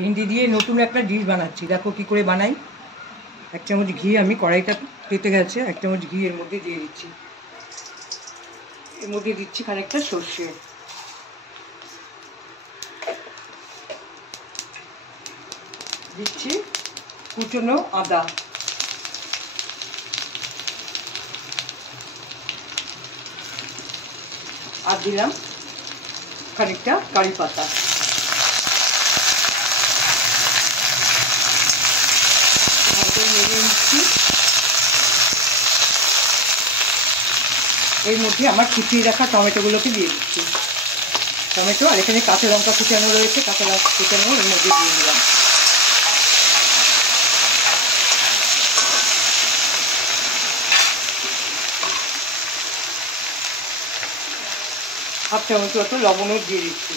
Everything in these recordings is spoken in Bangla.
ভেন্ডি দিয়ে নতুন একটা ডিশ বানাচ্ছি, দেখো কি করে বানাই। 1 চামচ ঘি, আমি কড়াইটা পেতে গেছে, 1 চামচ ঘি এর মধ্যে দিয়ে দিচ্ছি। এর মধ্যে দিচ্ছি খানিকটা সর্ষে, দিচ্ছি কুচনো আদা, আর দিলাম খানিকটা কারি পাতা। এর মধ্যে আমার কুচিয়ে রাখা টমেটোগুলোকে দিয়ে দিচ্ছি। টমেটো আর এখানে কাঁচা লঙ্কা কুচানো রয়েছে, কাঁচা লঙ্কা কুচানো এর মধ্যে দিয়ে দিলাম। হাফ চামচ মতো লবণও দিয়ে দিচ্ছি,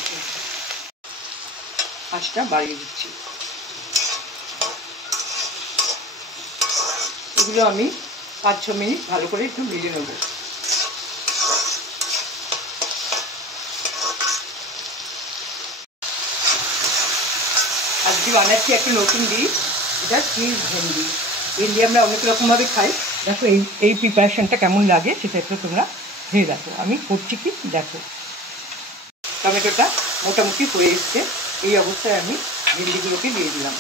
আঁচটা বাড়িয়ে দিচ্ছি। এগুলো আমি 5-6 মিনিট ভালো করে একটু ভেজে নেব। আজকে বানাচ্ছি একটা নতুন ডিশ, এটা চিজ ভেন্ডি। ভেন্ডি আমরা অনেক রকমভাবে খাই, দেখো এই প্রিপারেশনটা কেমন লাগে সেটা একটু তোমরা ভেবে দেখো। আমি করছি কি দেখো। টমেটোটা মোটামুটি হয়ে এসছে, এই অবস্থায় আমি ভেন্ডিগুলোকে দিয়ে দিলাম।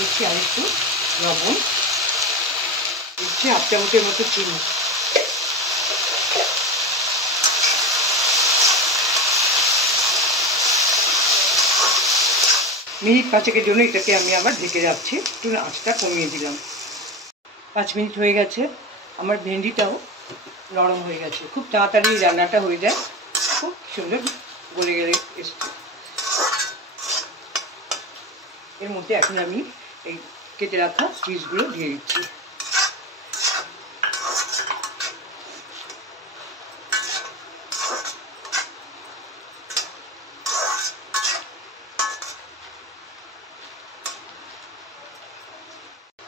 দিচ্ছি আর একটু লবণ, দিচ্ছি হাফ চামচের মতো চিনি। মিনিট 5-এর জন্য এটাকে আমি আবার ঢেকে রাখছি, একটু আঁচটা কমিয়ে দিলাম। 5 মিনিট হয়ে গেছে, আমার ভেন্ডিটাও নরম হয়ে গেছে। খুব তাড়াতাড়ি রান্নাটা হয়ে যায়, খুব সুন্দর গলে গেলে এসছে। এর মধ্যে এখন আমি এই কেটে রাখা চিজগুলো দিয়ে দিচ্ছি।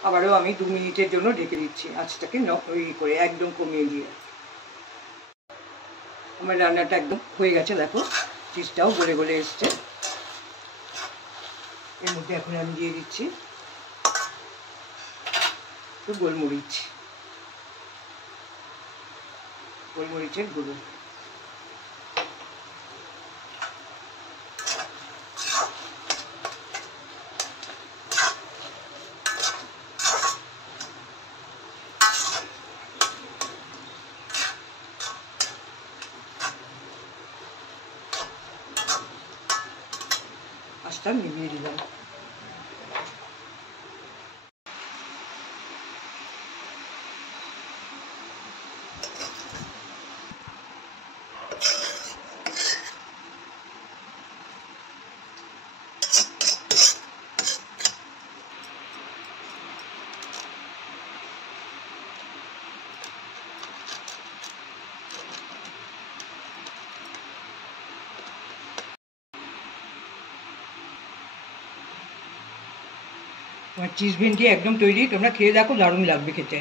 আবারও আমি 2 মিনিটের জন্য ঢেকে দিচ্ছি, আঁচটাকে করে একদম কমিয়ে দিয়ে। আমার রান্নাটা একদম হয়ে গেছে, দেখো চিজটাও গলে গলে এসছে। এর মধ্যে এখন আমি দিয়ে দিচ্ছি একটু গোলমরিচের গুঁড়ো। আঁচটা নিভিয়ে দিলাম। তোমার চিজ ভেন্ডি একদম তৈরি, তোমরা খেয়ে দেখো, দারুণ লাগবে খেতে।